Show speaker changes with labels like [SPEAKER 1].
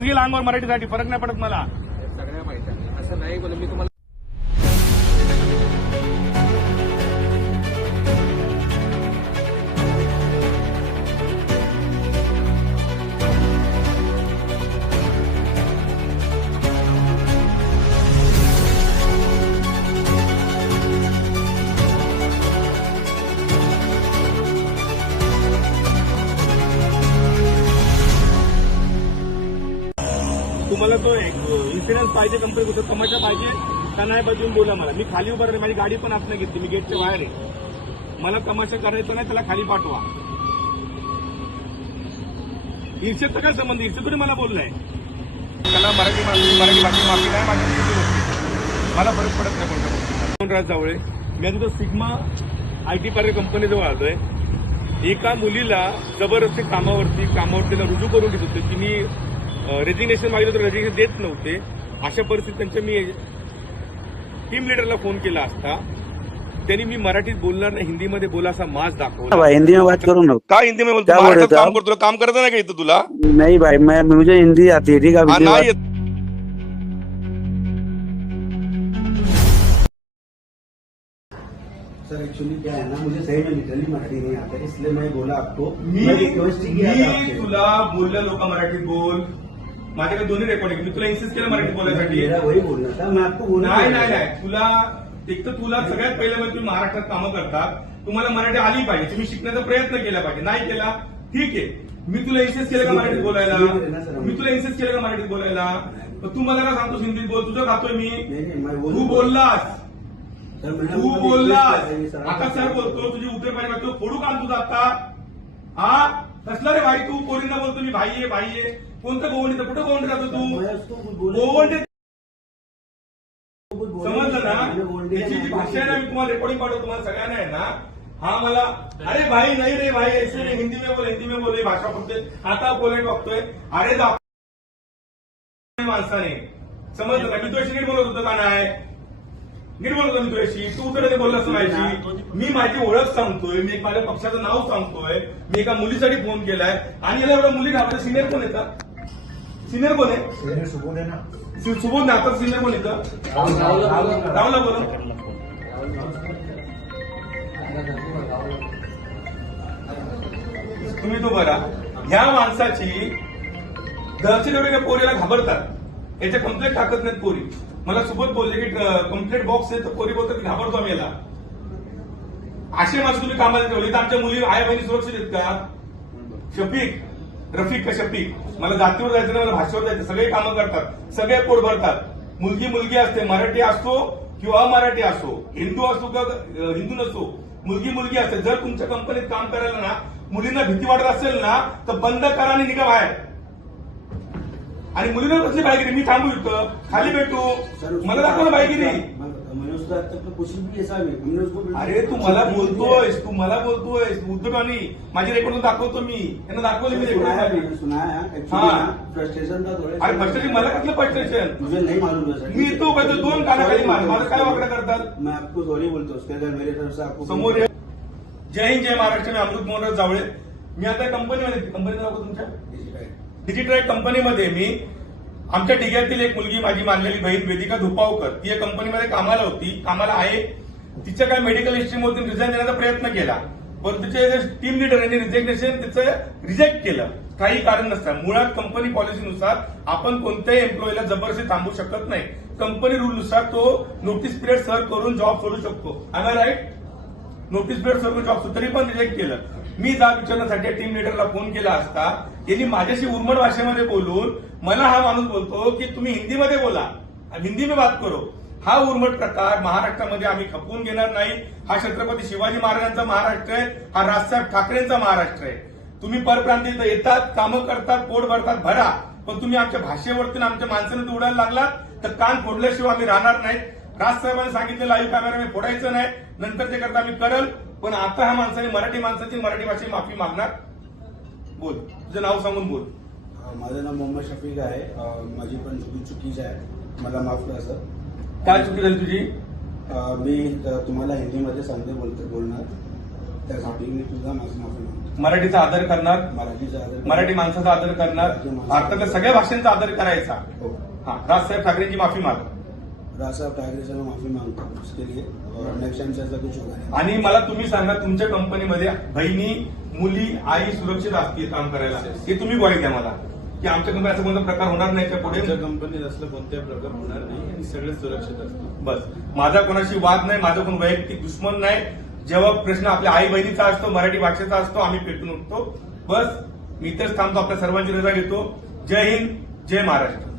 [SPEAKER 1] गेला मराठीसाठी फरक नाही पडत मला.
[SPEAKER 2] सगळ्या माहिती आहे. असं नाही बोल मी तुम्हाला
[SPEAKER 1] तुम्हाला तो इन्सिडन्स पाहिजे कंपनी कुठं तमाशा पाहिजे का नाही बदलून बोला मला. मी खाली उभा राहिले माझी गाडी पण असं घेतली मी गेटच्या बाहेर आहे. मला तमाशा करायचा नाही त्याला खाली पाठवा. ईर्षेचा काय संबंध? ईर्षे तरी मला बोललाय. त्याला मराठी मराठी भाषा माफी नाही माझी. मला फरक पडत नाही कोणत्या जावळे मी आता सिग्मा आय टी पार्क कंपनीजवळ आलोय. एका मुलीला जबरदस्ती कामावरती कामावर तिला रुजू करून घेत होते. तिने रेजिग्नेशन मागितलं तर रेजिग्नेशन देत नव्हते. अशा परिस्थितीत त्यांच्या मी टीम लिडरला फोन केला असता. त्यांनी मी मराठीत बोलणार नाही हिंदीमध्ये बोला असा मास दाखवला.
[SPEAKER 3] भाई हिंदी में बात करो ना.
[SPEAKER 1] का हिंदी में बोलतो?
[SPEAKER 3] क्या
[SPEAKER 1] महाराष्ट्रात काम? करतो तुला काम करता नाही का इथं तुला?
[SPEAKER 3] नहीं भाई मैं मुझे हिंदी आती है ठीक है?
[SPEAKER 1] हा,
[SPEAKER 3] हिंदी
[SPEAKER 1] नाही
[SPEAKER 3] बात-
[SPEAKER 1] येत.
[SPEAKER 4] सर एक्चुअली क्या है ना मुझे सही में लिटरली मराठी नहीं आता इसलिए मैं बोला आपको।
[SPEAKER 1] मी
[SPEAKER 4] मैं रिक्वेस्ट ही किया था
[SPEAKER 1] मी
[SPEAKER 4] आपसे।
[SPEAKER 1] तुला बोलल्या लोक मराठीत बोल. माझ्याकडे दोन्ही रेकॉर्डिंग मी तुला इन्सिस्ट केलं मराठीत बोलायसाठी.
[SPEAKER 4] मेरा वही बोलना था मैं आपको बोलना
[SPEAKER 1] नाही नाही नाही. तुला एक तर तुला सगळ्यात पहिलं म्हणजे तुम्ही महाराष्ट्रात कामं करतात तुम्हाला मराठी आली पाहिजे. तुम्ही शिकण्याचा प्रयत्न केला पाहिजे. नाही केला ठीक आहे. मी तुला इन्सिस्ट केलं का मराठीत बोलायला? मी तुला इन्सिस्ट केलं का मराठीत बोलायला? तर तू मला का सांगतोस हिंदीत बोल? तुझं खातोय मी.
[SPEAKER 4] नहीं नहीं मैं
[SPEAKER 1] तू बोललास.
[SPEAKER 4] सर मैंने
[SPEAKER 1] तू
[SPEAKER 4] आपको
[SPEAKER 1] बोललास.
[SPEAKER 4] request था,
[SPEAKER 1] आता सर बोलतो तुझी उतर पाहिजे तू फोडू का तुझा आता? हा? कसला रे भाई तू पोरींना बोलतो मी भाई आहे भाई आहे. कोणतं गोवंडी कुठं गोवंडी जातो तू? गोवंडी समजलं ना? त्याची जी भाषा आहे ना मी तुम्हाला रेकॉर्डिंग पाठवतो तुम्हाला सगळ्यांना आहे ना? हा मला अरे भाई नाही रे भाई ऐसे नाही हिंदी में बोल हिंदी में बोल ही भाषा फक्त आता बोलायला बघतोय अरे दा माणसाने. समजलं का? मी तुझ्याशी नीट बोलत होतो का नाही मी तुझ्याशी तू तर बोललास माझी मी माझी ओळख सांगतोय मी एक माझ्या पक्षाचं नाव सांगतोय. मी एका मुलीसाठी फोन केलाय. आणि याला एवढ्या मुली घाबरतात सिनियर कोण येतात सिनियर कोण आहे?
[SPEAKER 4] सुबोध है ना.
[SPEAKER 1] सुबोध नातर सिनियर कोण येतं? राहुलला बोला तुम्ही तो बघा. ह्या माणसाची घरचे जेवढे काही पोरीला घाबरतात. याच्या कंप्लेंट टाकत नाहीत कोरी मला सोबत बोलले की कंप्लेंट बॉक्स आहे तर कोरी बोलतात की घाबरतो आम्ही याला. असे माणसं तुम्ही कामाला ठेवले. तर आमच्या मुली आई बहिणी सुरक्षित आहेत का? शफीक रफीक का शफीक? मला जातीवर जायचं नाही मला भाषेवर जायचं. सगळे कामं करतात सगळे पोट भरतात. मुलगी मुलगी असते मराठी असतो किंवा अमराठी असो हिंदू असो का हिंदू नसो मुलगी मुलगी असते. जर तुमच्या कंपनीत काम करायला ना मुलींना भीती वाटत असेल ना तर बंद करा आणि निघा बाहेर. आणि मुलींना कसली बायगिरी मी थांबू इथं खाली भेटू. मला दाखव ना बायगिरी
[SPEAKER 4] मैं-
[SPEAKER 1] अरे तू मला बोलतोयस. तू मला बोलतोयस. उद्धवानी माझी रेकॉर्ड दाखवतो मी. यांना दाखवले मी रेकॉर्ड
[SPEAKER 4] फ्रस्ट्रेशन था
[SPEAKER 1] अरे फ्रस्ट्रेशन मला कसलं फ्रस्ट्रेशन
[SPEAKER 4] मुझे नहीं मालूम
[SPEAKER 1] मी तो पाहिजे दोन कानाखाली मार. माझं काय वाकडं करतात
[SPEAKER 4] मैं आपको सॉरी बोलतो
[SPEAKER 1] समोर जय हिंद जय महाराष्ट्र. मी अमृत मोहन जावळे. मी आता कंपनीमध्ये कंपनीचं नाव तुमच्या? डिजिट्राईट कंपनीमध्ये मी आमच्या डिग्यातील एक मुलगी माझी मानलेली बहीण वेदिका धुपावकर ती या कंपनीमध्ये कामाला होती कामाला आहे. तिच्या काय मेडिकल हिस्ट्रीमधून रिझाईन देण्याचा प्रयत्न केला. पण तिचे टीम लिडर यांनी तिचं रिजेक्ट केलं. काही कारण नसतं मुळात कंपनी पॉलिसीनुसार आपण कोणत्याही एम्प्लॉईला जबरदस्ती थांबू शकत नाही. कंपनी रूलनुसार तो नोटीस पिरियड सर्व करून जॉब सोडू शकतो. आय राईट नोटीस पिरियड सर्व जॉब तरी पण रिजेक्ट केलं. मी जाब विचारण्यासाठी टीम लिडरला फोन केला असता त्यांनी माझ्याशी उर्मट भाषेमध्ये बोलून मला हा माणूस बोलतो की तुम्ही हिंदीमध्ये बोला. हिंदी मी बात करो. हा उर्मट प्रकार महाराष्ट्रामध्ये आम्ही खपवून घेणार नाही. हा छत्रपती शिवाजी महाराजांचा महाराष्ट्र आहे. हा राजसाहेब ठाकरेंचा महाराष्ट्र आहे. तुम्ही परप्रांतीत येतात कामं करतात पोट भरतात भरा. पण तुम्ही आमच्या भाषेवरती आमच्या माणसाने उडायला लागलात तर कान फोडल्याशिवाय आम्ही राहणार नाहीत. राजसाहेबांनी सांगितलं लाईव्ह कॅमेरा मी फोडायचं नाही. नंतर ते करता आम्ही करल. पण आता ह्या माणसाने मराठी माणसाची मराठी भाषेची माफी मागणार. बोल. तुझं नाव सांगून बोल.
[SPEAKER 4] माझं नाव मोहम्मद शफीक आहे. माझी पण चुकी चुकीची आहे. मला माफ करा सर
[SPEAKER 1] काय चुकी झाली तुझी?
[SPEAKER 4] मी तुम्हाला हिंदीमध्ये सांगते बोलते बोलणार. त्यासाठी मी तुझा माझी माफी मागतो
[SPEAKER 1] मराठीचा आदर करणार.
[SPEAKER 4] मराठीचा आदर
[SPEAKER 1] मराठी माणसाचा आदर करणार. भारतातल्या सगळ्या भाषांचा आदर करायचा.
[SPEAKER 4] हो.
[SPEAKER 1] हा राजसाहेब ठाकरेंची माफी माग.
[SPEAKER 4] राजसाहेब ठाकरे से मैं माफी मांगता हूँ उसके लिए और नेक्स्ट टाइम से ऐसा कुछ होगा नहीं.
[SPEAKER 1] आणि मला तुम्ही सांगा तुमच्या कंपनीमध्ये बहिणी मुली आई सुरक्षित असतील काम करायला? हे तुम्ही ग्वाही द्या मला. की आमच्या कंपनीत असा कोणता प्रकार होणार नाही त्या
[SPEAKER 5] आमच्या
[SPEAKER 1] पुढे
[SPEAKER 5] कंपनीत असलं कोणत्याही प्रकार होणार नाही आणि सगळे सुरक्षित असतात
[SPEAKER 1] बस. माझा कोणाशी वाद नाही माझा कोण वैयक्तिक दुश्मन नाही. जेव्हा प्रश्न आपल्या आई बहिणीचा असतो मराठी भाषेचा असतो आम्ही पेटून उठतो. बस. मी इथंच थांबतो आपल्या सर्वांची रजा घेतो. जय हिंद जय महाराष्ट्र.